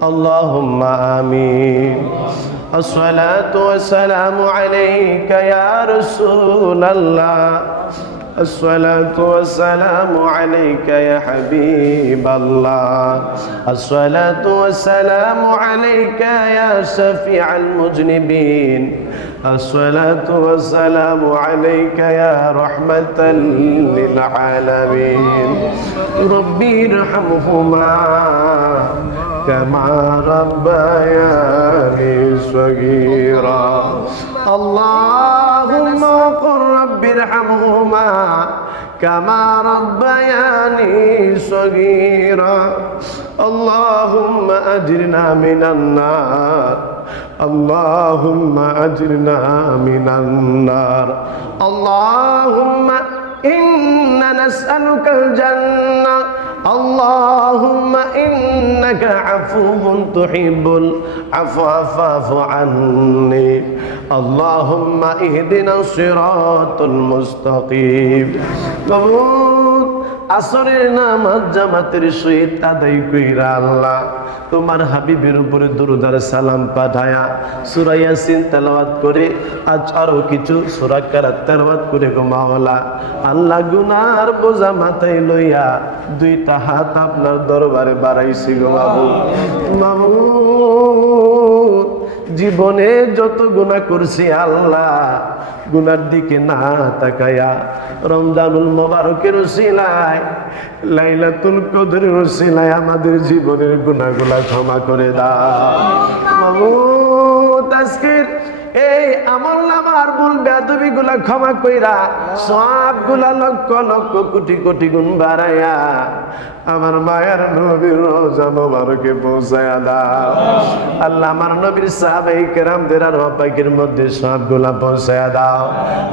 اللهم آمين الصلاة والسلام عليك يا رسول الله الصلاة والسلام عليك يا حبيب الله الصلاة والسلام عليك يا شفيع المذنبين الصلاة والسلام عليك يا رحمة للعالمين ربي ارحمهما كما ربياني صغيرا اللهم قل رب ارحمهما كما ربياني صغيرا اللهم أجرنا من النار اللهم أجرنا من النار اللهم إنا نسألك الجنة اللهم إنك عفو تحب العفو فاعف عني اللهم اهدنا الصراط المستقيم আসরের নামাজ জামাতের সহিত আদায় কইরা আল্লাহ তোমার হাবিবের উপরে দুরূদ আর সালাম পাঠায়া সূরা ইয়াসিন তেলাওয়াত করে আজ আরো কিছু সূরা কারাত তেলাওয়াত করে গো মাওলা আল্লাহ গুনার বোঝা মাথায় লইয়া দুইটা হাত আপনার দরবারে বাড়াইছি গো মাবুদ জীবনে যত গুনাহ করছি আল্লাহ গুনার দিকে না তাকায়া রমজানুল মুবারকের উসিলায় লাইলাতুল কদরের উসিলায় আমাদের জীবনের গুনাহগুলো ক্ষমা করে দাও মাবুদ আজকের এই আমলনামার ভুল বেয়াদবিগুলো ক্ষমা কইরা সবগুলা লক্ষ লক্ষ কোটি কোটি গুণ বাড়ায়া আমার মায়ের নবীর রওজা মোবারকে পৌঁছায়া দাও আল্লাহ আমার নবীর সাহাবায়ে কেরামদের আর পাকের মধ্যে সবগুলা পৌঁছায়া দাও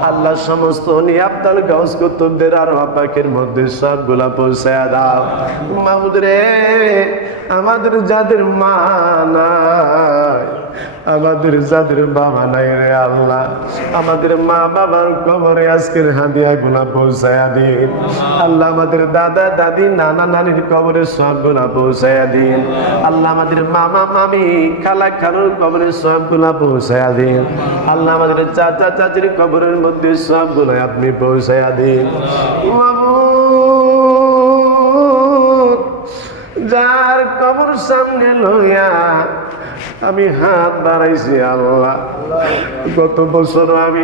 আল্লাহ সমস্ত নিয়াবতাল গাউস কুতুবদের আর পাকের মধ্যে সবগুলা পৌঁছায়া দাও মাহমুদ রে আমাদের যাদের মা নাই আমাদের যাদের বাবা নাই রে আল্লাহ আমাদের মা বাবার কবরে আজকের হাদিয়া গুলা পৌঁছায়া দিন আল্লাহ আমাদের দাদা দাদি নানা নানির কবরে সব গুলা পৌঁছায়া দিন আল্লাহ আমাদের মামা মামি খালা খালুর কবরে সব গুলা পৌঁছায়া দিন আল্লাহ আমাদের চাচা চাচির কবরের মধ্যে সব গুলা আপনি পৌঁছায়া দিন যার কবর সামনে লইয়া আমি হাত বাড়াইছি আল্লাহ গত বছর আমি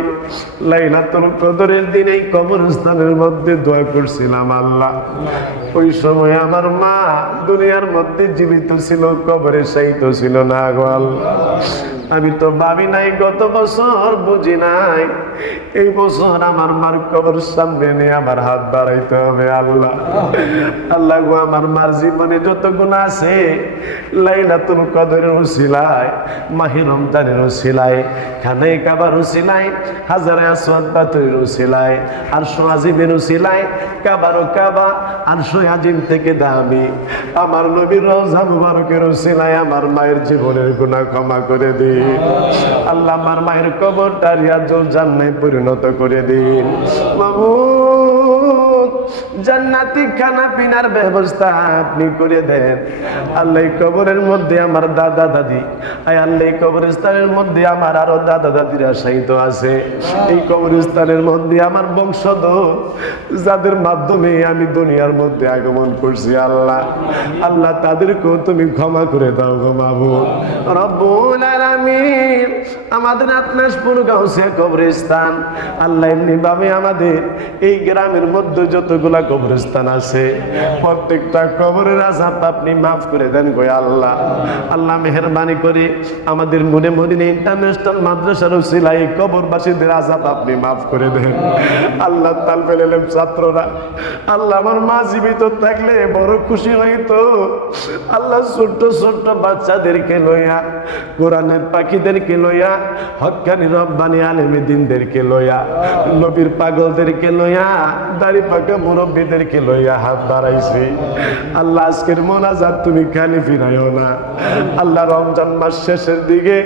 লাইলাতুল কদরের দিন এই কবরস্থানের মধ্যে দোয়া করছিলাম আল্লাহ ওই সময় আমার মা দুনিয়ার মধ্যে জীবিত ছিল কবরে শায়িত ছিল না গো আল্লাহ আমি তো ভাবি নাই গত বছর বুঝি নাই এই বছর আমার মার কবর সামনে নিয়ে আমার হাত বাড়াইতে হবে আল্লাহ আল্লাহ গো আমার মার জীবনে যত গুনাহ আছে লাইলাতুল কদরের উসিলায় মাহে রমজানের উসিলায় খানে কাবার উসিলায় হাজারে আসওয়াদ পাথরের উসিলায় আরশ আজিমের উসিলায় কাবার ও কাবা আরশ আজিম থেকে দামি আমার নবীর রওজা মুবারকের উসিলায় আমার মায়ের জীবনের গুনাহ ক্ষমা করে দিন আল্লাহ আমার মায়ের কবরটা রিয়াজুল জান্নাতে পরিণত করে দিন মাবুদ জান্নাতি খানা পিনার ব্যবস্থা আপনি করে দেন আল্লাহ কবরের মধ্যে আমার দাদা দাদি আয় আল্লাহ কবরস্থানের মধ্যে আমার আরো দাদা দাদিরা শায়িত আছে এই কবরস্থানের মধ্যে আমার বংশধর যাদের মাধ্যমে আমি দুনিয়ার মধ্যে আগমন করছি আল্লাহ আল্লাহ তাদেরকেও তুমি ক্ষমা করে দাও গো মাবুদ রব্বুল আলামিন আমাদের আতনাসপুর গাউসিয়া কবরস্থান আল্লাহ এমনি ভাবে আমাদের এই গ্রামের মধ্যে যতগুলা কবরস্থান আছে প্রত্যেকটা কবরের আযাব আপনি মাফ করে দেন গো আল্লাহ আল্লাহ মেহেরবানি করে আমাদের মনে মদিনা ইন্টারন্যাশনাল মাদ্রাসার উসিলায় কবরবাসীদের আযাব আপনি মাফ করে দেন আল্লাহ তালবেল ইলম ছাত্ররা আল্লাহ আমার মা জীবিত থাকলে বড় খুশি হইতো আল্লাহ ছোট্ট ছোট্ট বাচ্চাদেরকে লইয়া কোরআনের পাখিদেরকে লইয়া হক্কানি রব্বানি আলেমে দিনদেরকে লইয়া, নবীর পাগলদেরকে লইয়া, দাড়ি পাকা মুরব্বীদেরকে লইয়া হাত বাড়াইছি। আল্লাহ আজকের মোনাজাত তুমি খালি ফিরাইও না। আল্লাহ রমজান মাস শেষের দিকে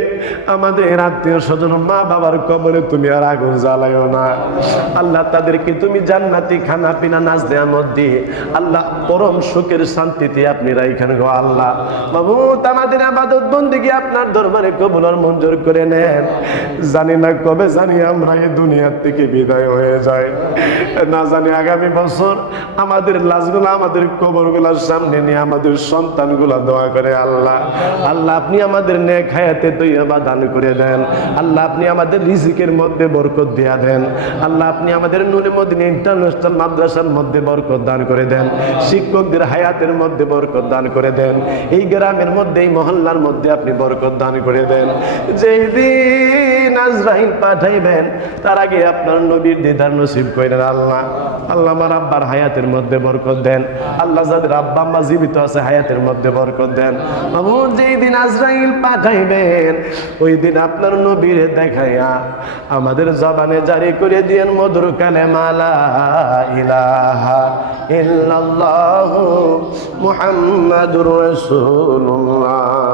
আমাদের আত্মীয় স্বজন মা বাবার কবরে তুমি আর আগুন জ্বালাইও না। আল্লাহ তাদেরকে তুমি জান্নাতি খানা পিনা নাজ নেয়ামত দিয়ে আল্লাহ পরম সুখের শান্তিতে আপনি রাইখান গো আল্লাহ। মাবুদ আমাদের ইবাদত বন্দেগী আপনার দরবারে কবুল আর মঞ্জুর করে নেন। জানি না কবে জানি আমরা এই দুনিয়ার থেকে বিদায় হয়ে যাই, না জানি আগামী বছর আমাদের লাশগুলো আমাদের কবরগুলোর সামনে নিয়ে আমাদের সন্তানগুলো দোয়া করে আল্লাহ। আল্লাহ আপনি আমাদের নেক হায়াতে তৈয়বা দান করে দেন। আল্লাহ আপনি আমাদের রিজিকের মধ্যে বরকত দিয়া দেন। আল্লাহ আপনি আমাদের নূরে মদিনা ইন্টারন্যাশনাল মাদ্রাসার মধ্যে বরকত দান করে দেন। শিক্ষকদের হায়াতের মধ্যে বরকত দান করে দেন। এই গ্রামের মধ্যে এই মহল্লার মধ্যে আপনি বরকত দান করে দেন। যেই দিন আজরাইল পাঠাইবেন তার আগে আপনার নবীর দিদার নসিব করেন আল্লাহ। আল্লাহ আমার আব্বার হায়াতের মধ্যে বরকত দেন। আল্লাহ যাদের আব্বা আম্মা জীবিত আছে হায়াতের মধ্যে বরকত দেন। মাবুদ যেই দিন আজরাইল পাঠাইবেন ওই দিন আপনার নবীর দেখাইয়া আমাদের জবানে জারি করে দিয়েন মধুর কালেমা লা ইলাহা ইল্লাল্লাহু মুহাম্মাদুর রাসূলুল্লাহ।